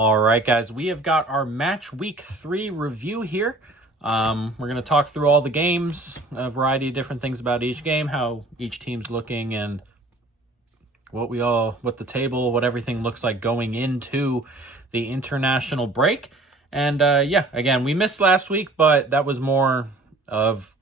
All right, guys, we have got our match week 3 review here. We're going to talk through all the games, a variety of different things about each game, how each team's looking, and what everything looks like going into the international break. And again, we missed last week, but that was more of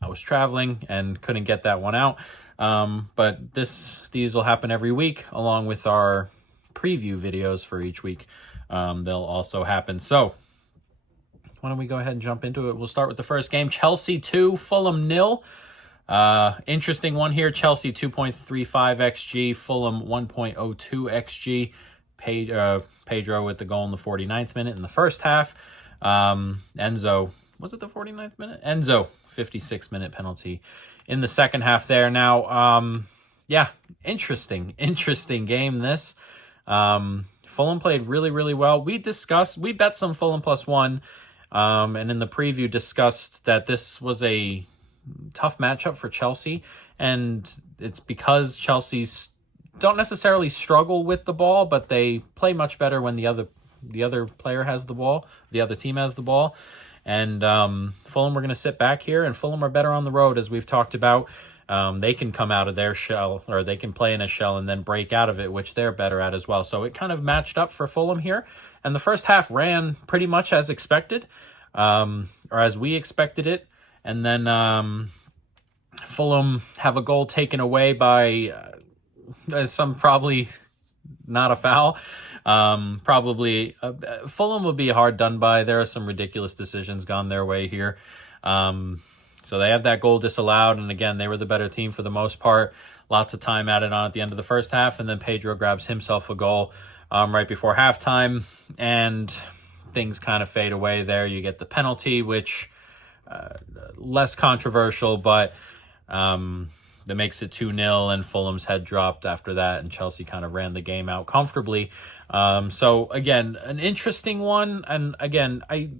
I was traveling and couldn't get that one out. But these will happen every week along with our preview videos for each week. They'll also happen. So why don't we go ahead and jump into it? We'll start with the first game. Chelsea 2, Fulham 0. Interesting one here. Chelsea 2.35 XG, Fulham 1.02 XG. Pedro with the goal in the 49th minute in the first half. Enzo, was it the 49th minute? Enzo, 56-minute penalty in the second half there. Now, interesting game this. Fulham played really, really well. We bet some Fulham +1, and in the preview discussed that this was a tough matchup for Chelsea, and it's because Chelsea's don't necessarily struggle with the ball, but they play much better when the other player has the ball, the other team has the ball. And Fulham, we're going to sit back here, and Fulham are better on the road, as we've talked about. They can come out of their shell, or they can play in a shell and then break out of it, which they're better at as well. So it kind of matched up for Fulham here. And the first half ran pretty much as expected, or as we expected it. And then Fulham have a goal taken away by some probably not a foul. Fulham will be hard done by. There are some ridiculous decisions gone their way here. So they have that goal disallowed, and again, they were the better team for the most part. Lots of time added on at the end of the first half, and then Pedro grabs himself a goal right before halftime, and things kind of fade away there. You get the penalty, which less controversial, but that makes it 2-0, and Fulham's head dropped after that, and Chelsea kind of ran the game out comfortably. So again, an interesting one, and again, I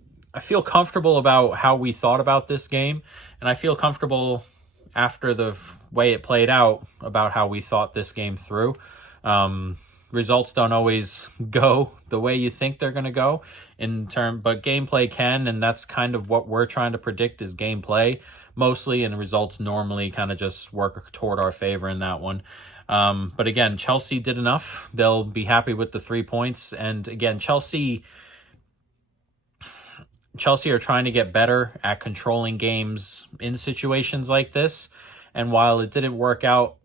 feel comfortable about how we thought about this game, and I feel comfortable after the way it played out about how we thought this game through. Results don't always go the way you think they're going to go but gameplay can, and that's kind of what we're trying to predict is gameplay mostly, and results normally kind of just work toward our favor in that one. But again, Chelsea did enough. They'll be happy with the 3 points, and again, Chelsea are trying to get better at controlling games in situations like this. And while it didn't work out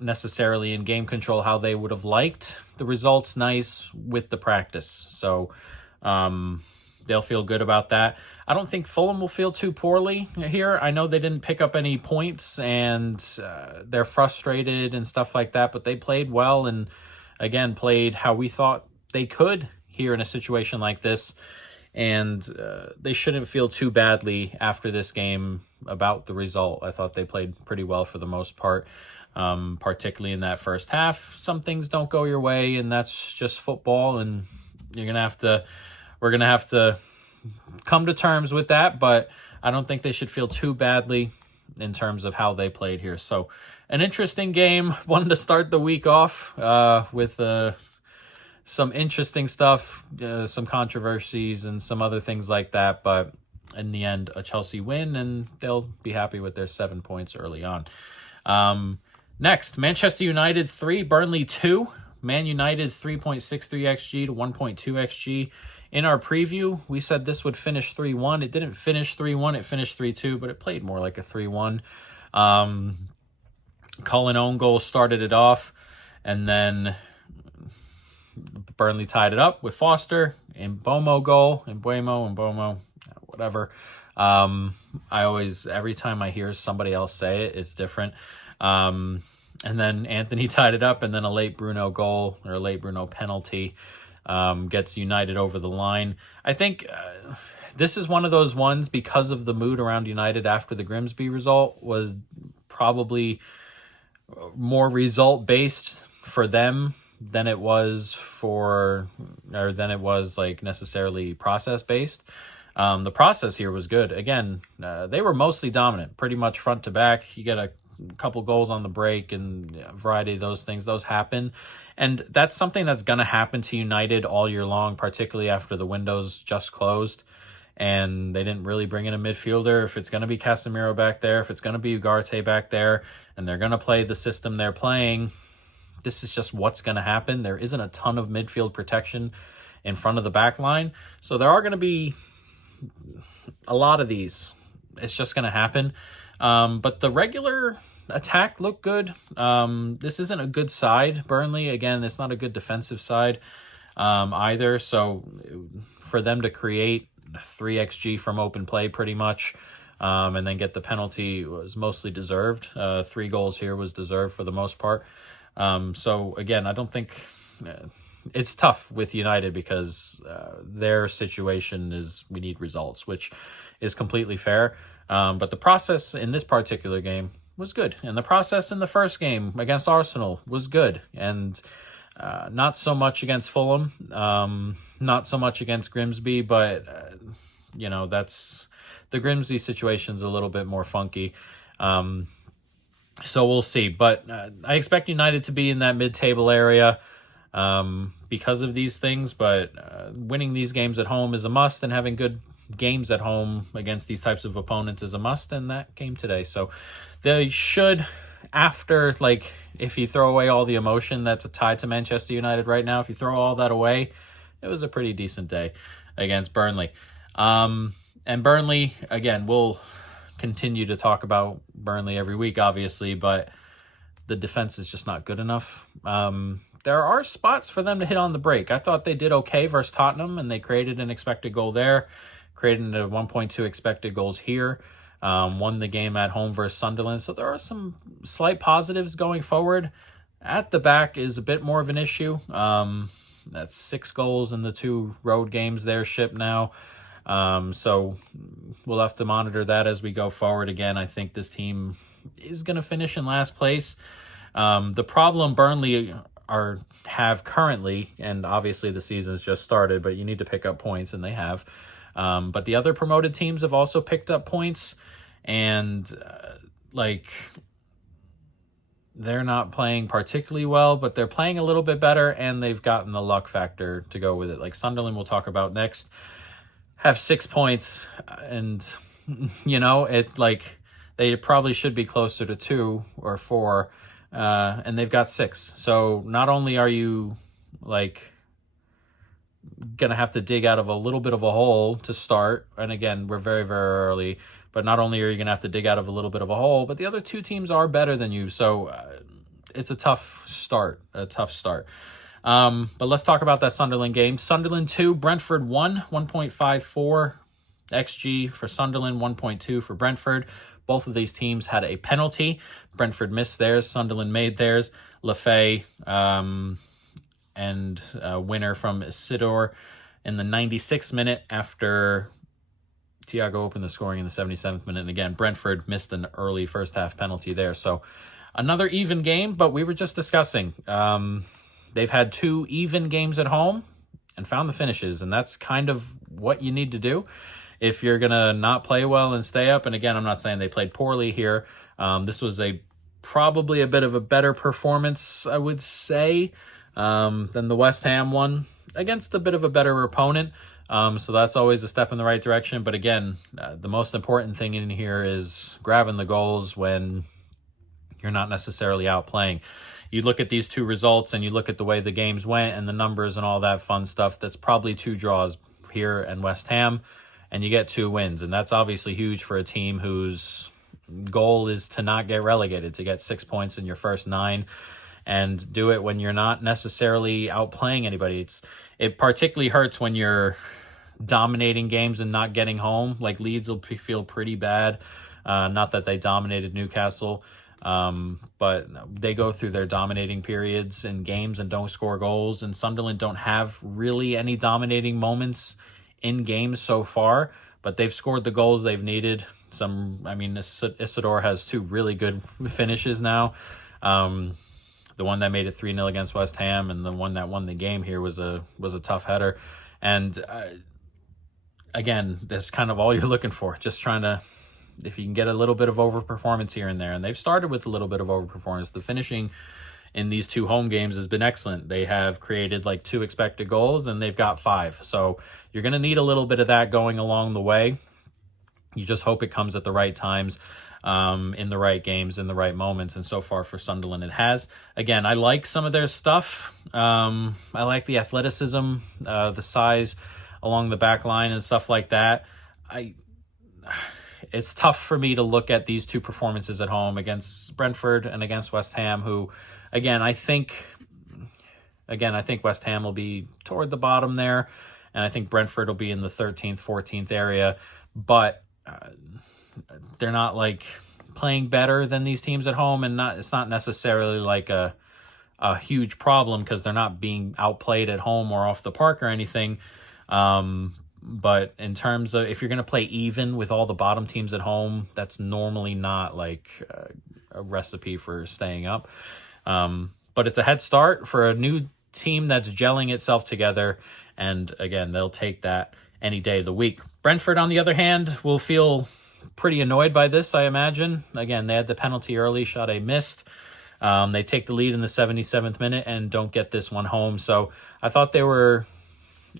necessarily in game control how they would have liked, the result's nice with the practice. So they'll feel good about that. I don't think Fulham will feel too poorly here. I know they didn't pick up any points, and they're frustrated and stuff like that, but they played well and, again, played how we thought they could here in a situation like this. And they shouldn't feel too badly after this game about the result. I thought they played pretty well for the most part, particularly in that first half. Some things don't go your way, and that's just football, and we're going to have to come to terms with that, but I don't think they should feel too badly in terms of how they played here. So an interesting game. Wanted to start the week off with some interesting stuff, some controversies and some other things like that. But in the end, a Chelsea win, and they'll be happy with their 7 points early on. Next, Manchester United 3, Burnley 2. Man United 3.63 XG to 1.2 XG. In our preview, we said this would finish 3-1. It didn't finish 3-1. It finished 3-2, but it played more like a 3-1. Cullen own goal started it off, and then Burnley tied it up with Foster. Mbomo goal. Mbomo, whatever. Every time I hear somebody else say it, it's different. And then Anthony tied it up, and then a late Bruno goal, or a late Bruno penalty, gets United over the line. I think this is one of those ones, because of the mood around United after the Grimsby result, was probably more result-based for them than it was like necessarily process-based. The process here was good. Again, they were mostly dominant, pretty much front to back. You get a a couple goals on the break and a variety of those things. Those happen. And that's something that's going to happen to United all year long, particularly after the window's just closed. And they didn't really bring in a midfielder. If it's going to be Casemiro back there, if it's going to be Ugarte back there, and they're going to play the system they're playing, this is just what's going to happen. There isn't a ton of midfield protection in front of the back line. So there are going to be a lot of these. It's just going to happen. But the regular attack looked good. This isn't a good side, Burnley. Again, it's not a good defensive side either. So for them to create 3 XG from open play pretty much, and then get the penalty was mostly deserved. 3 goals here was deserved for the most part. So again, I don't think it's tough with United because their situation is we need results, which is completely fair. But the process in this particular game was good. And the process in the first game against Arsenal was good. And not so much against Fulham, not so much against Grimsby, but, that's the Grimsby situation's a little bit more funky. So we'll see. But I expect United to be in that mid-table area because of these things. But winning these games at home is a must, and having good games at home against these types of opponents is a must, and that came today. So they should, after, if you throw away all the emotion that's tied to Manchester United right now, if you throw all that away, it was a pretty decent day against Burnley. And Burnley, again, we'll continue to talk about Burnley every week, obviously, but the defense is just not good enough. There are spots for them to hit on the break. I thought they did okay versus Tottenham, and they created an expected goal there, created a 1.2 expected goals here, won the game at home versus Sunderland. So there are some slight positives going forward. At the back is a bit more of an issue. That's 6 goals in the 2 road games they're shipped now. So we'll have to monitor that as we go forward. Again, I think this team is going to finish in last place. The problem Burnley have currently, and obviously the season's just started, but you need to pick up points, and they have. But the other promoted teams have also picked up points, and they're not playing particularly well, but they're playing a little bit better, and they've gotten the luck factor to go with it. Like Sunderland, we'll talk about next, have 6 points, and it's they probably should be closer to 2 or 4, and they've got 6. So not only are you gonna have to dig out of a little bit of a hole to start, and again, we're very, very early, but not only are you gonna have to dig out of a little bit of a hole, but the other 2 teams are better than you. So it's a tough start. But let's talk about that Sunderland game. Sunderland 2, Brentford 1, 1.54 XG for Sunderland, 1.2 for Brentford. Both of these teams had a penalty. Brentford missed theirs, Sunderland made theirs. Lafay and a winner from Isidore in the 96th minute after Thiago opened the scoring in the 77th minute. And again, Brentford missed an early first half penalty there. So another even game, but we were just discussing. They've had 2 even games at home and found the finishes, and that's kind of what you need to do if you're going to not play well and stay up. And again, I'm not saying they played poorly here. This was probably a bit of a better performance, I would say, than the West Ham one against a bit of a better opponent. So that's always a step in the right direction. But again, the most important thing in here is grabbing the goals when you're not necessarily out playing. You look at these 2 results and you look at the way the games went and the numbers and all that fun stuff. That's probably 2 draws here and West Ham, and you get 2 wins. And that's obviously huge for a team whose goal is to not get relegated, to get 6 points in your first 9 and do it when you're not necessarily outplaying anybody. It particularly hurts when you're dominating games and not getting home. Like Leeds will feel pretty bad. Not that they dominated Newcastle, but they go through their dominating periods in games and don't score goals. And Sunderland don't have really any dominating moments in games so far, but they've scored the goals they've needed. Isidore has 2 really good finishes now. The one that made it 3-0 against West Ham, and the one that won the game here was a tough header. And again, that's kind of all you're looking for. Just trying to if you can get a little bit of overperformance here and there, and they've started with a little bit of overperformance, the finishing in these 2 home games has been excellent. They have created like 2 expected goals, and they've got 5. So you're going to need a little bit of that going along the way. You just hope it comes at the right times, in the right games, in the right moments. And so far for Sunderland, it has. Again, I like some of their stuff. I like the athleticism, the size along the back line and stuff like that. It's tough for me to look at these 2 performances at home against Brentford and against West Ham, who, again, I think West Ham will be toward the bottom there, and I think Brentford will be in the 13th, 14th area. But they're not like playing better than these teams at home, and it's not necessarily like a huge problem because they're not being outplayed at home or off the park or anything. But in terms of if you're going to play even with all the bottom teams at home, that's normally not like a recipe for staying up. But it's a head start for a new team that's gelling itself together. And again, they'll take that any day of the week. Brentford, on the other hand, will feel pretty annoyed by this, I imagine. Again, they had the penalty early, shot a missed. They take the lead in the 77th minute and don't get this one home. So I thought they were,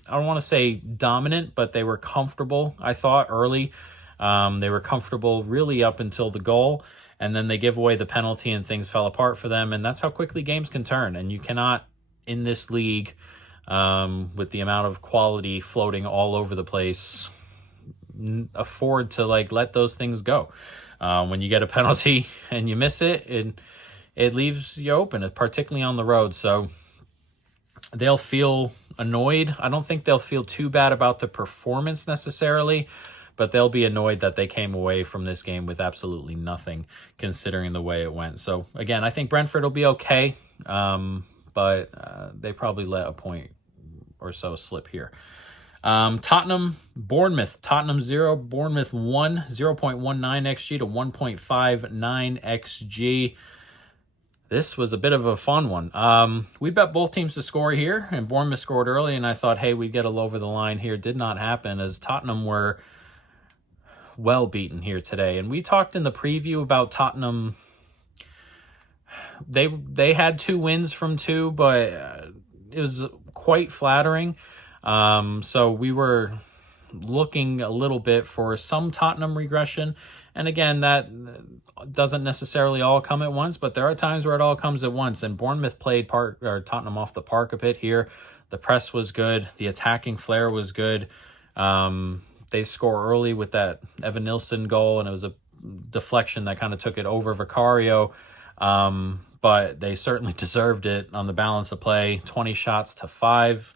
I don't want to say dominant, but they were comfortable, I thought, early. They were comfortable really up until the goal, and then they give away the penalty and things fell apart for them, and that's how quickly games can turn. And you cannot, in this league, with the amount of quality floating all over the place, afford to like let those things go. When you get a penalty and you miss it, it leaves you open, particularly on the road. So they'll feel annoyed. I don't think they'll feel too bad about the performance necessarily, but they'll be annoyed that they came away from this game with absolutely nothing, considering the way it went. So again, I think Brentford will be okay, but they probably let a point or so slip here. Tottenham, Bournemouth. Tottenham 0, Bournemouth 1, 0.19 XG to 1.59 XG. This was a bit of a fun one. We bet both teams to score here, and Bournemouth scored early, and I thought, hey, we'd get a over the line here. Did not happen, as Tottenham were well beaten here today. And we talked in the preview about Tottenham. They had 2 wins from 2, but it was quite flattering. So we were looking a little bit for some Tottenham regression. And again, that doesn't necessarily all come at once, but there are times where it all comes at once. And Bournemouth played Tottenham off the park a bit here. The press was good. The attacking flair was good. They score early with that Evan Nilsson goal, and it was a deflection that kind of took it over Vicario. But they certainly deserved it on the balance of play, 20 shots to 5.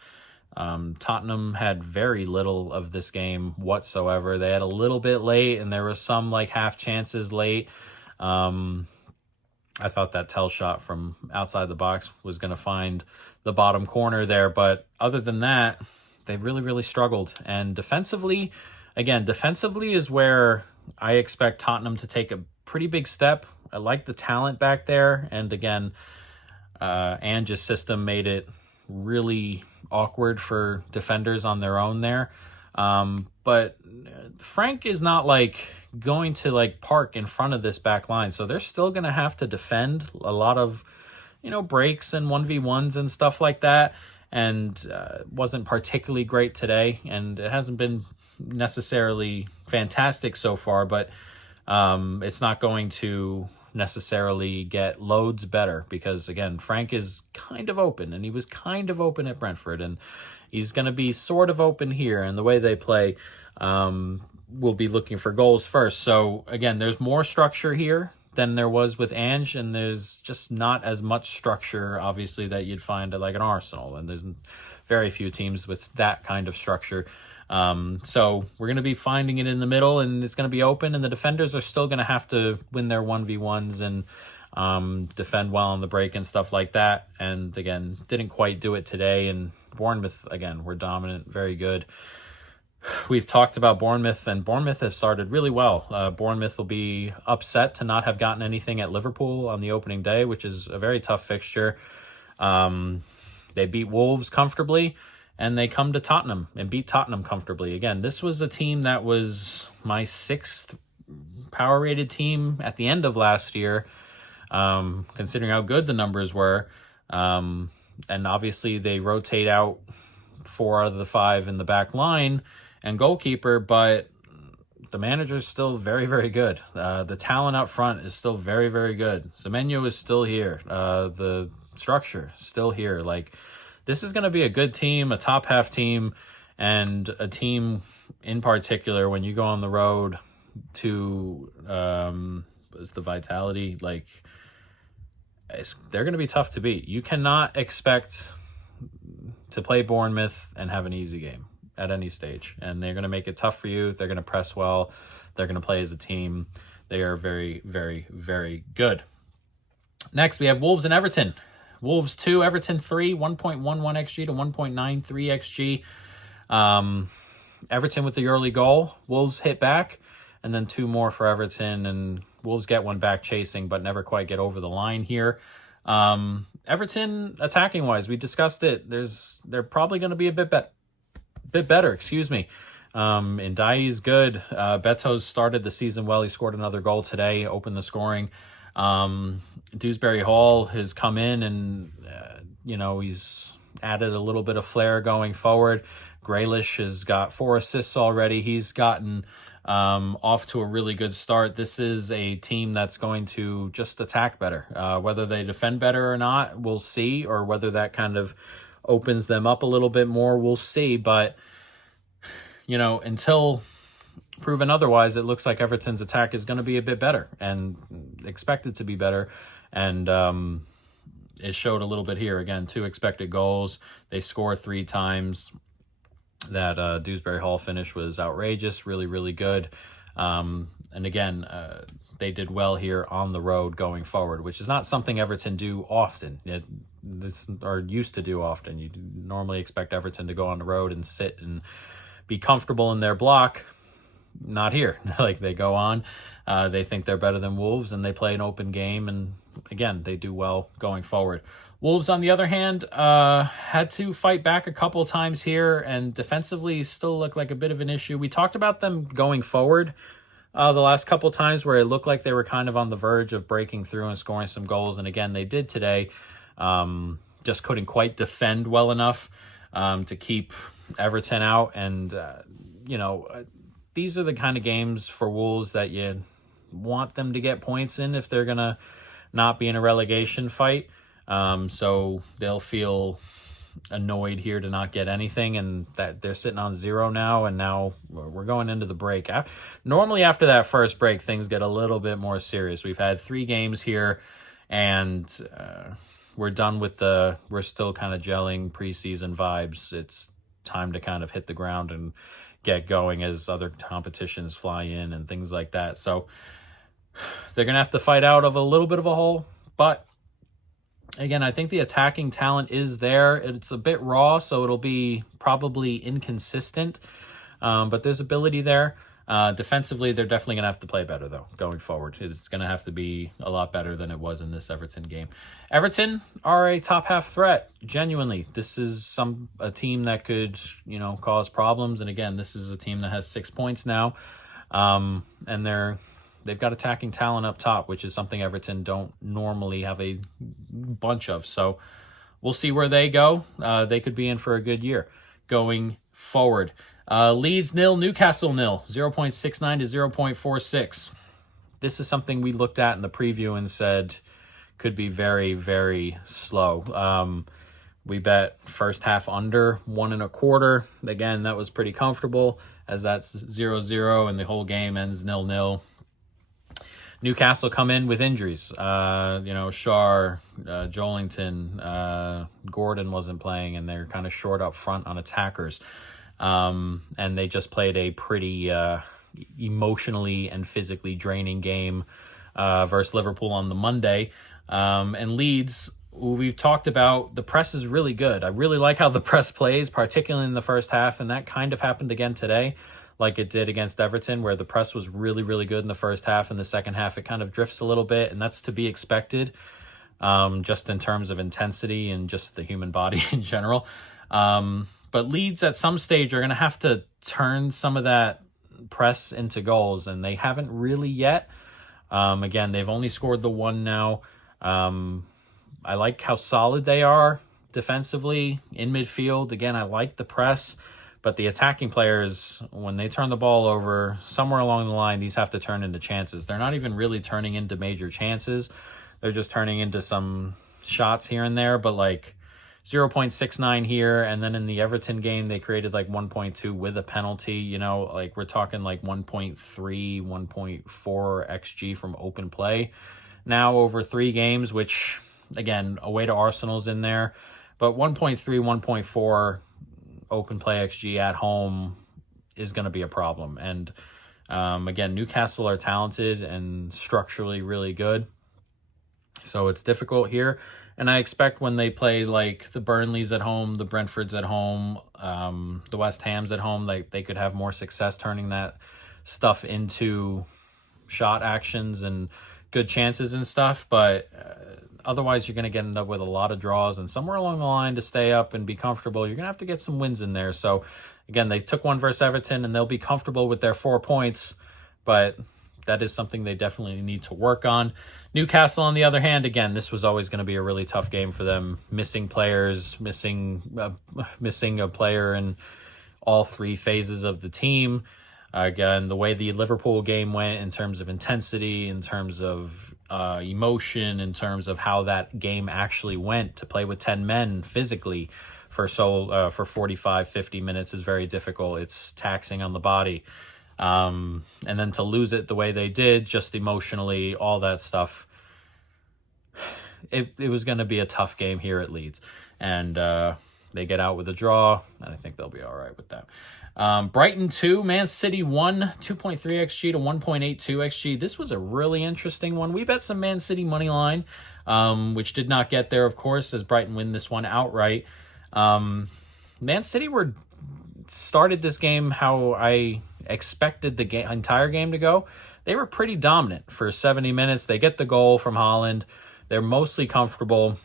Tottenham had very little of this game whatsoever. They had a little bit late, and there was some like half chances late. I thought that Tell shot from outside the box was going to find the bottom corner there, but other than that, they really, really struggled. And defensively is where I expect Tottenham to take a pretty big step. I like the talent back there, and again, Ange's system made it really awkward for defenders on their own there. But Frank is not like going to like park in front of this back line, so they're still going to have to defend a lot of, breaks and 1v1s and stuff like that. And wasn't particularly great today, and it hasn't been necessarily fantastic so far, but it's not going to necessarily get loads better because, again, Frank is kind of open, and he was kind of open at Brentford, and he's going to be sort of open here. And the way they play, we'll be looking for goals first. So, again, there's more structure here than there was with Ange, and there's just not as much structure, obviously, that you'd find at like an Arsenal, and there's very few teams with that kind of structure. So we're going to be finding it in the middle, and it's going to be open, and the defenders are still going to have to win their 1v1s and defend well on the break and stuff like that. And again, didn't quite do it today, and Bournemouth, again, were dominant, very good. We've talked about Bournemouth, and Bournemouth have started really well. Bournemouth will be upset to not have gotten anything at Liverpool on the opening day, which is a very tough fixture. They beat Wolves comfortably, and they come to Tottenham and beat Tottenham comfortably. Again, this was a team that was my 6th power rated team at the end of last year, considering how good the numbers were. And obviously they rotate out 4 out of the 5 in the back line and goalkeeper, but the manager's still very, very good. The talent up front is still very, very good. Semenyo is still here. The structure is still here. Like, this is going to be a good team, a top half team, and a team in particular when you go on the road to is the Vitality, like, they're going to be tough to beat. You cannot expect to play Bournemouth and have an easy game at any stage, and they're going to make it tough for you. They're going to press well. They're going to play as a team. They are very, very, very good. Next, we have Wolves and Everton. Wolves 2, Everton 3, 1.11 XG to 1.93 XG. Everton with the early goal. Wolves hit back, and then 2 more for Everton, and Wolves get one back chasing, but never quite get over the line here. Everton, attacking-wise, we discussed it. They're probably going to be a bit better. Ndai's good. Beto's started the season well. He scored another goal today, opened the scoring. Dewsbury Hall has come in and, he's added a little bit of flair going forward. Grealish has got 4 assists already. He's gotten off to a really good start. This is a team that's going to just attack better. Whether they defend better or not, we'll see, or whether that kind of opens them up a little bit more, we'll see. But, until proven otherwise, it looks like Everton's attack is going to be a bit better and expected to be better. And it showed a little bit here. Again, 2 expected goals. They score 3 times. That Dewsbury Hall finish was outrageous, really, really good. And again, they did well here on the road going forward, which is not something Everton do often, or used to do often. You normally expect Everton to go on the road and sit and be comfortable in their block. Not here. Like, they go on, they think they're better than Wolves, and they play an open game, and again, they do well going forward. Wolves, on the other hand, had to fight back a couple times here, and defensively still look like a bit of an issue. We talked about them going forward the last couple times where it looked like they were kind of on the verge of breaking through and scoring some goals, and again, they did today. Just couldn't quite defend well enough to keep Everton out, and, these are the kind of games for Wolves that you want them to get points in if they're going to not be in a relegation fight. So they'll feel annoyed here to not get anything, and that they're sitting on 0 now, and now we're going into the break. Normally after that first break, things get a little bit more serious. We've had 3 games here, and we're done with we're still kind of gelling preseason vibes. It's time to kind of hit the ground and get going as other competitions fly in and things like that. So they're going to have to fight out of a little bit of a hole, but again, I think the attacking talent is there. It's a bit raw, so it'll be probably inconsistent, but there's ability there. Defensively, they're definitely going to have to play better, though, going forward. It's going to have to be a lot better than it was in this Everton game. Everton are a top-half threat, genuinely. This is a team that could, cause problems. And again, this is a team that has 6 points now, and they've got attacking talent up top, which is something Everton don't normally have a bunch of. So we'll see where they go. They could be in for a good year going forward. Leeds 0, Newcastle 0, 0.69 to 0.46. This is something we looked at in the preview and said could be very, very slow. We bet first half under 1.25. Again, that was pretty comfortable, as that's 0-0 and the whole game ends 0-0. Newcastle come in with injuries. Schär, Joelinton, Gordon wasn't playing, and they're kind of short up front on attackers. And they just played a pretty emotionally and physically draining game versus Liverpool on the Monday. And Leeds, we've talked about, the press is really good. I really like how the press plays, particularly in the first half, and that kind of happened again today, like it did against Everton, where the press was really, really good in the first half. In the second half, it kind of drifts a little bit, and that's to be expected, just in terms of intensity and just the human body in general. But Leeds at some stage are going to have to turn some of that press into goals, and they haven't really yet. Again, they've only scored the one now. I like how solid they are defensively in midfield. Again, I like the press, but the attacking players, when they turn the ball over, somewhere along the line, these have to turn into chances. They're not even really turning into major chances. They're just turning into some shots here and there, but like 0.69 here, and then in the Everton game, they created like 1.2 with a penalty. You know, like we're talking like 1.3, 1.4 XG from open play now over 3 games, which, again, away to Arsenal's in there. But 1.3, 1.4 open play XG at home is going to be a problem. And again, Newcastle are talented and structurally really good. So it's difficult here. And I expect when they play like the Burnleys at home, the Brentfords at home, the West Hams at home, they could have more success turning that stuff into shot actions and good chances and stuff. But otherwise, you're going to end up with a lot of draws. And somewhere along the line, to stay up and be comfortable, you're going to have to get some wins in there. So again, they took one versus Everton, and they'll be comfortable with their 4 points. But that is something they definitely need to work on. Newcastle, on the other hand, again, this was always going to be a really tough game for them. Missing players, missing a player in all 3 phases of the team. Again, the way the Liverpool game went in terms of intensity, in terms of emotion, in terms of how that game actually went, to play with 10 men physically for 45, 50 minutes is very difficult. It's taxing on the body. And then to lose it the way they did, just emotionally, all that stuff, it was going to be a tough game here at Leeds. And they get out with a draw, and I think they'll be all right with that. Brighton 2, Man City 1, 2.3 XG to 1.82 XG. This was a really interesting one. We bet some Man City money line, which did not get there, of course, as Brighton win this one outright. Man City started this game how I expected the entire game to go. They were pretty dominant for 70 minutes. They get the goal from Haaland. They're mostly comfortable.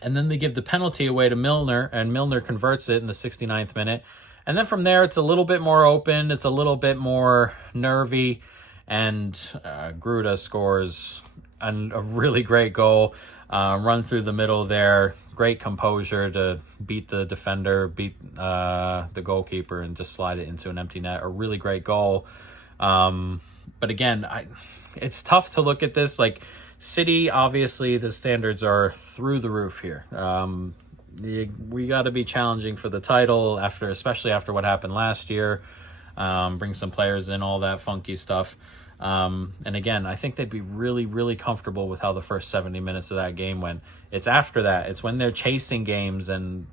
And then they give the penalty away to Milner, and Milner converts it in the 69th minute. And then from there, it's a little bit more open. It's a little bit more nervy. And Gruda scores a really great goal. Run through the middle there. Great composure to beat the defender, beat the goalkeeper, and just slide it into an empty net. A really great goal. But again, it's tough to look at this. Like, City, obviously, the standards are through the roof here. We got to be challenging for the title, especially after what happened last year. Bring some players in, all that funky stuff. And again, I think they'd be really, really comfortable with how the first 70 minutes of that game went. It's after that. It's when they're chasing games, and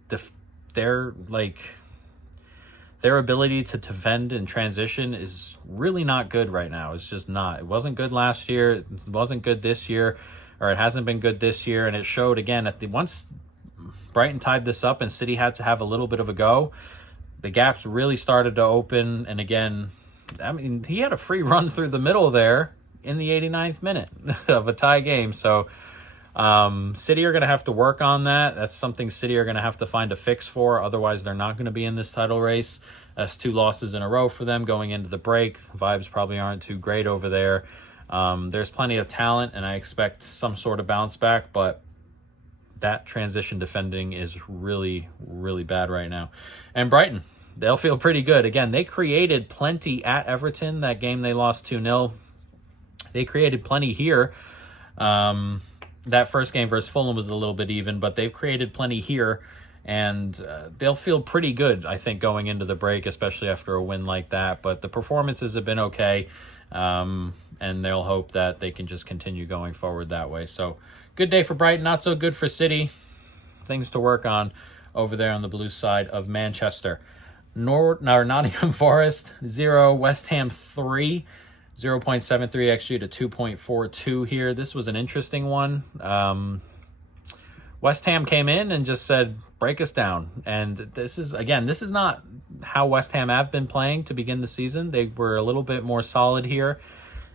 their ability to defend and transition is really not good right now. It's just not. It wasn't good last year. It wasn't good this year, or it hasn't been good this year. And it showed again once Brighton tied this up and City had to have a little bit of a go, the gaps really started to open. And again, I mean, he had a free run through the middle there in the 89th minute of a tie game. So City are going to have to work on that. That's something City are going to have to find a fix for. Otherwise, they're not going to be in this title race. That's 2 losses in a row for them going into the break. Vibes probably aren't too great over there. There's plenty of talent, and I expect some sort of bounce back, but that transition defending is really, really bad right now. And Brighton, they'll feel pretty good. Again, they created plenty at Everton. That game they lost 2-0. They created plenty here. That first game versus Fulham was a little bit even, but they've created plenty here. And they'll feel pretty good, I think, going into the break, especially after a win like that. But the performances have been okay. And they'll hope that they can just continue going forward that way. So, good day for Brighton, not so good for City. Things to work on over there on the blue side of Manchester. Nottingham Forest 0, West Ham 3, 0.73 XG to 2.42 here. This was an interesting one. West Ham came in and just said, break us down. And this is not how West Ham have been playing to begin the season. They were a little bit more solid here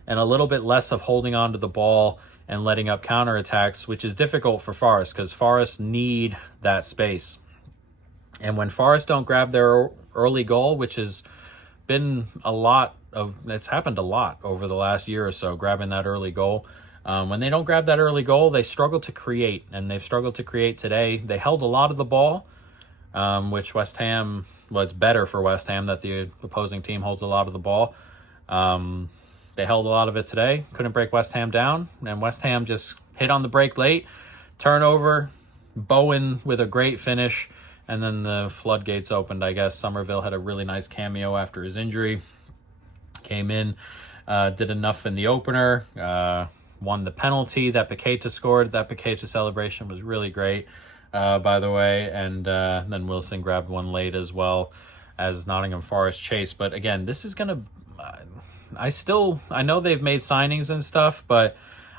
and a little bit less of holding on to the ball and letting up counterattacks, which is difficult for Forest because Forest need that space. And when Forest don't grab their early goal, which is been it's happened a lot over the last year or so, grabbing that early goal. When they don't grab that early goal, they struggle to create, and they've struggled to create today. They held a lot of the ball, which West Ham, well, it's better for West Ham that the opposing team holds a lot of the ball. They held a lot of it today, couldn't break West Ham down, and West Ham just hit on the break late, turnover, Bowen with a great finish, and then the floodgates opened, I guess. Somerville had a really nice cameo after his injury, came in, did enough in the opener, won the penalty that Paqueta scored. That Paqueta celebration was really great, by the way, and then Wilson grabbed one late as well as Nottingham Forest chase. But again, this is going to... I know they've made signings and stuff, but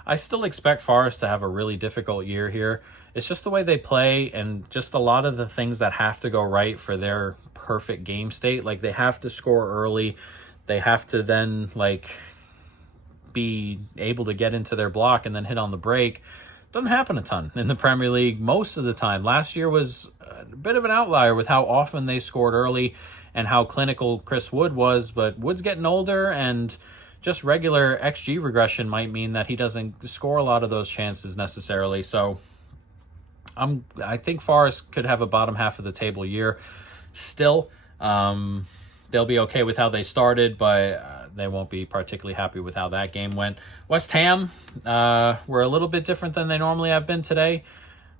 I still expect Forest to have a really difficult year here. It's just the way they play and just a lot of the things that have to go right for their perfect game state. Like, they have to score early. They have to then, like, be able to get into their block and then hit on the break. Doesn't happen a ton in the Premier League most of the time. Last year was a bit of an outlier with how often they scored early and how clinical Chris Wood was, but Wood's getting older, and just regular XG regression might mean that he doesn't score a lot of those chances necessarily. So I think Forest could have a bottom half of the table year still. They'll be okay with how they started, but they won't be particularly happy with how that game went. West Ham were a little bit different than they normally have been today.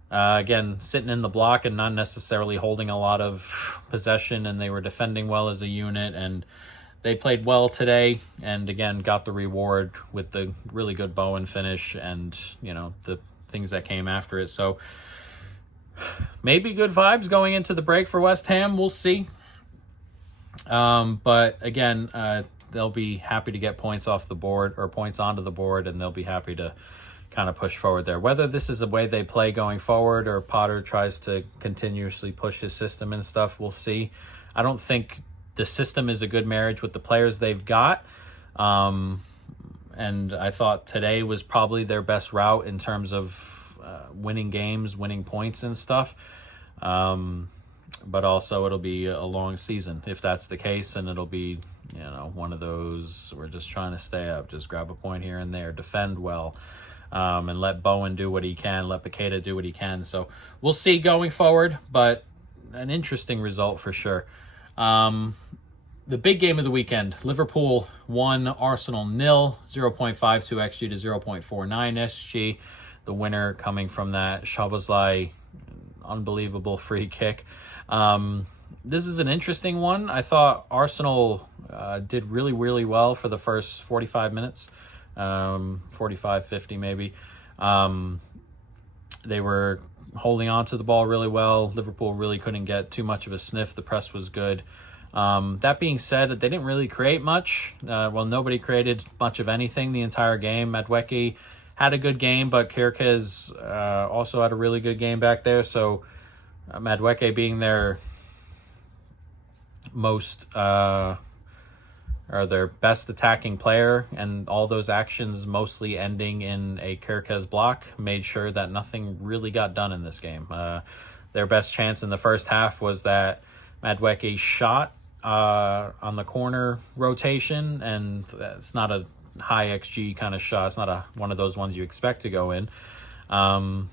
Again, sitting in the block and not necessarily holding a lot of possession, and they were defending well as a unit, and they played well today, and again got the reward with the really good Bowen finish and, you know, the things that came after it. So maybe good vibes going into the break for West Ham. We'll see. But again, they'll be happy to get points off the board, or points onto the board, and they'll be happy to kind of push forward there. Whether this is the way they play going forward or Potter tries to continuously push his system and stuff, we'll see. I don't think the system is a good marriage with the players they've got. And I thought today was probably their best route in terms of winning games, winning points and stuff. But also it'll be a long season if that's the case, and it'll be, you know, one of those, we're just trying to stay up, just grab a point here and there, defend well, and let Bowen do what he can, let Paqueta do what he can. So we'll see going forward, but an interesting result for sure. The big game of the weekend, Liverpool 1, Arsenal 0, 0.52 XG to 0.49 SG. The winner coming from that Szoboszlai unbelievable free kick. This is an interesting one. I thought Arsenal did really, really well for the first 45 minutes, 45, 50 maybe. They were holding on to the ball really well. Liverpool really couldn't get too much of a sniff. The press was good. That being said, they didn't really create much. Nobody created much of anything the entire game. Madueke had a good game, but Kirkez also had a really good game back there. So Madueke being their their best attacking player, and all those actions mostly ending in a Kirkez block, made sure that nothing really got done in this game. Their best chance in the first half was that Madueke shot on the corner rotation, and it's not a high XG kind of shot. It's not one of those ones you expect to go in. And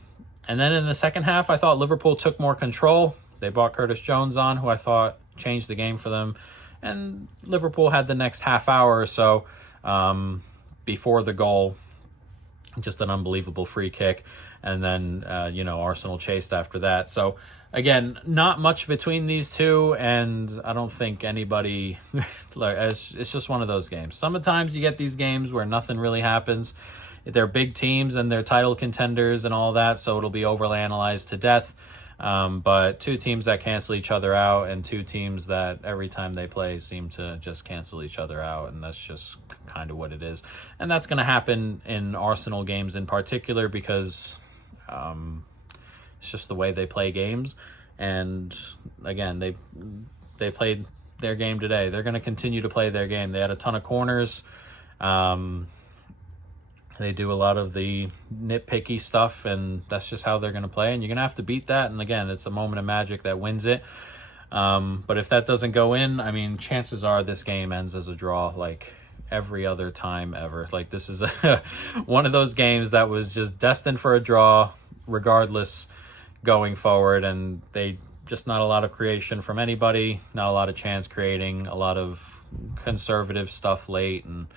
then in the second half, I thought Liverpool took more control. They brought Curtis Jones on, who I thought changed the game for them. And Liverpool had the next half hour or so before the goal, just an unbelievable free kick. And then, Arsenal chased after that. So, again, not much between these two, and I don't think anybody... it's just one of those games. Sometimes you get these games where nothing really happens. They're big teams and they're title contenders and all that, so it'll be overanalyzed to death. But two teams that cancel each other out, and two teams that every time they play seem to just cancel each other out, and that's just kind of what it is. And that's going to happen in Arsenal games in particular because it's just the way they play games. And again, they played their game today. They're going to continue to play their game. They had a ton of corners. They do a lot of the nitpicky stuff, and that's just how they're going to play. And you're going to have to beat that. And again, it's a moment of magic that wins it. But if that doesn't go in, I mean, chances are this game ends as a draw, like every other time ever. Like, this is one of those games that was just destined for a draw, regardless, going forward. And they just not a lot of creation from anybody, not a lot of chance creating, a lot of conservative stuff late, and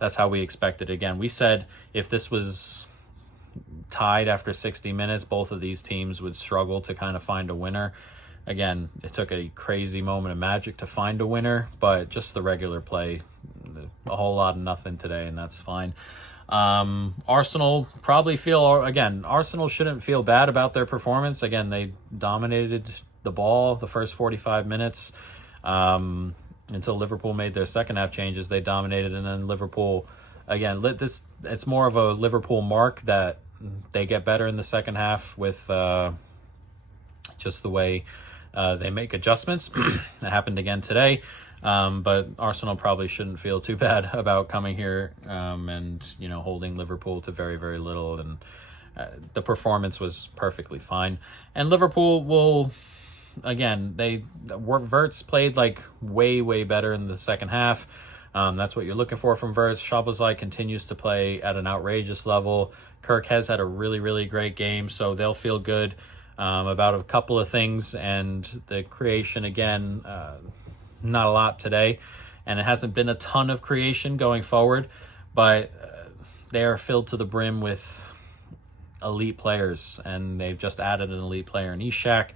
that's how we expected. Again, we said if this was tied after 60 minutes, both of these teams would struggle to kind of find a winner. Again, it took a crazy moment of magic to find a winner, but just the regular play, a whole lot of nothing today, and that's fine. Arsenal probably Arsenal shouldn't feel bad about their performance. Again, they dominated the ball the first 45 minutes until Liverpool made their second half changes. They dominated, and then Liverpool, again, it's more of a Liverpool mark that they get better in the second half with just the way they make adjustments. That happened again today. But Arsenal probably shouldn't feel too bad about coming here and, holding Liverpool to very, very little. And the performance was perfectly fine. And Liverpool will, again, Wirtz played like way, way better in the second half. That's what you're looking for from Wirtz. Szoboszlai continues to play at an outrageous level. Kirk has had a really, really great game, so they'll feel good about a couple of things. And the creation, again, not a lot today, and it hasn't been a ton of creation going forward, but they are filled to the brim with elite players, and they've just added an elite player in Ishak.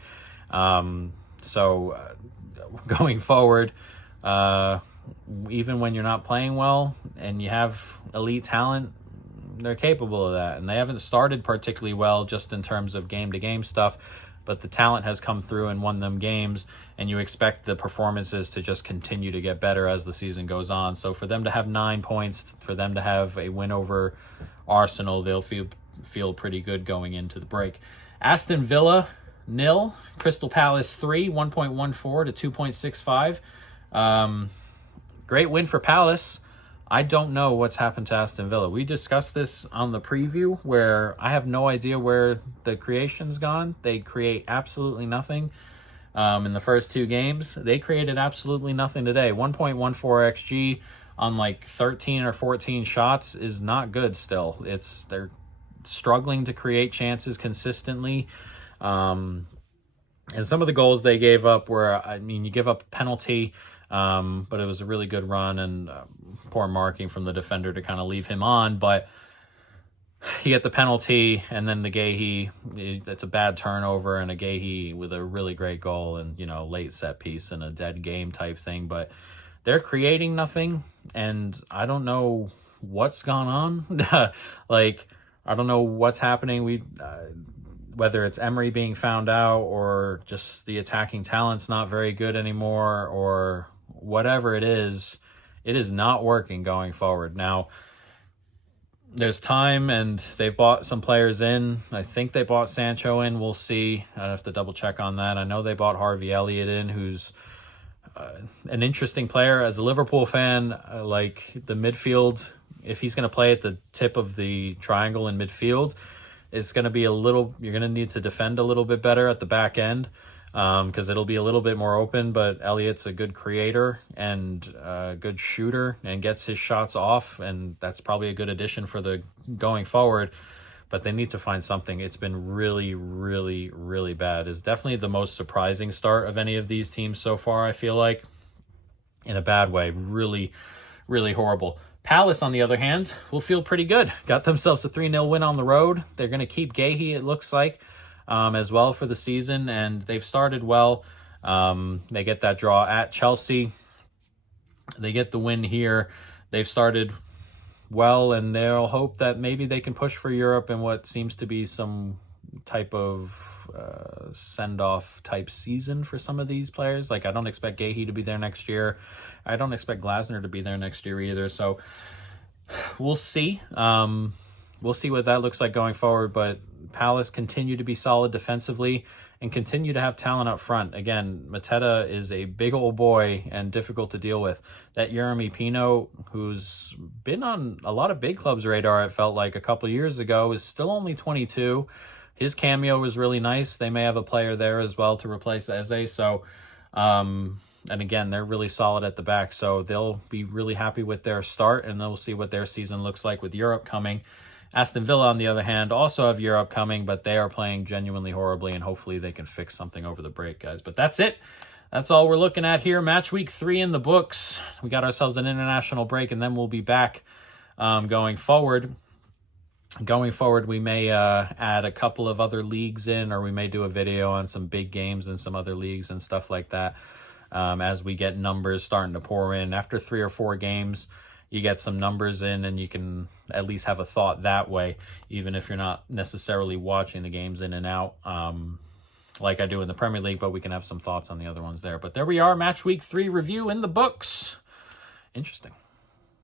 So going forward, even when you're not playing well and you have elite talent, they're capable of that. And they haven't started particularly well just in terms of game-to-game stuff, but the talent has come through and won them games, and you expect the performances to just continue to get better as the season goes on. So for them to have 9 points, for them to have a win over Arsenal, they'll feel pretty good going into the break. Aston Villa 0, Crystal Palace 3, 1.14 to 2.65. Great win for Palace. I don't know what's happened to Aston Villa. We discussed this on the preview, where I have no idea where the creation's gone. They create absolutely nothing in the first 2 games. They created absolutely nothing today. 1.14 XG on like 13 or 14 shots is not good still. They're struggling to create chances consistently. And some of the goals they gave up were, you give up a penalty, but it was a really good run, and poor marking from the defender to kind of leave him on. But you get the penalty, and then the Gahey, it's a bad turnover, and a Gahey with a really great goal, and late set piece and a dead game type thing. But they're creating nothing, and I don't know what's gone on. I don't know what's happening. Whether it's Emery being found out, or just the attacking talent's not very good anymore, or whatever it is not working going forward. Now, there's time, and they've bought some players in. I think they bought Sancho in. We'll see. I have to double check on that. I know they bought Harvey Elliott in, who's an interesting player. As a Liverpool fan, like the midfield, if he's going to play at the tip of the triangle in midfield, it's going to be you're going to need to defend a little bit better at the back end, because it'll be a little bit more open. But Elliott's a good creator and a good shooter and gets his shots off, and that's probably a good addition for the going forward. But they need to find something. It's been really, really, really bad. It's definitely the most surprising start of any of these teams so far, I feel like, in a bad way. Really, really horrible. Palace, on the other hand, will feel pretty good. Got themselves a 3-0 win on the road. They're going to keep Gahey, it looks like, as well for the season, and they've started well. They get that draw at Chelsea. They get the win here. They've started well, and they'll hope that maybe they can push for Europe in what seems to be some type of send-off type season for some of these players. Like, I don't expect Gahey to be there next year. I don't expect Glasner to be there next year either. So we'll see. We'll see what that looks like going forward. But Palace continue to be solid defensively and continue to have talent up front. Again, Mateta is a big old boy and difficult to deal with. That Yeremy Pino, who's been on a lot of big clubs' radar, it felt like a couple years ago, is still only 22. His cameo was really nice. They may have a player there as well to replace Eze. So And again, they're really solid at the back, so they'll be really happy with their start, and they'll see what their season looks like with Europe coming. Aston Villa, on the other hand, also have Europe coming, but they are playing genuinely horribly, and hopefully they can fix something over the break, guys. But that's it. That's all we're looking at here. Match week 3 in the books. We got ourselves an international break, and then we'll be back going forward. Going forward, we may add a couple of other leagues in, or we may do a video on some big games and some other leagues and stuff like that. As we get numbers starting to pour in. After 3 or 4 games, you get some numbers in, and you can at least have a thought that way, even if you're not necessarily watching the games in and out like I do in the Premier League, but we can have some thoughts on the other ones there. But there we are, Match Week 3 review in the books. Interesting.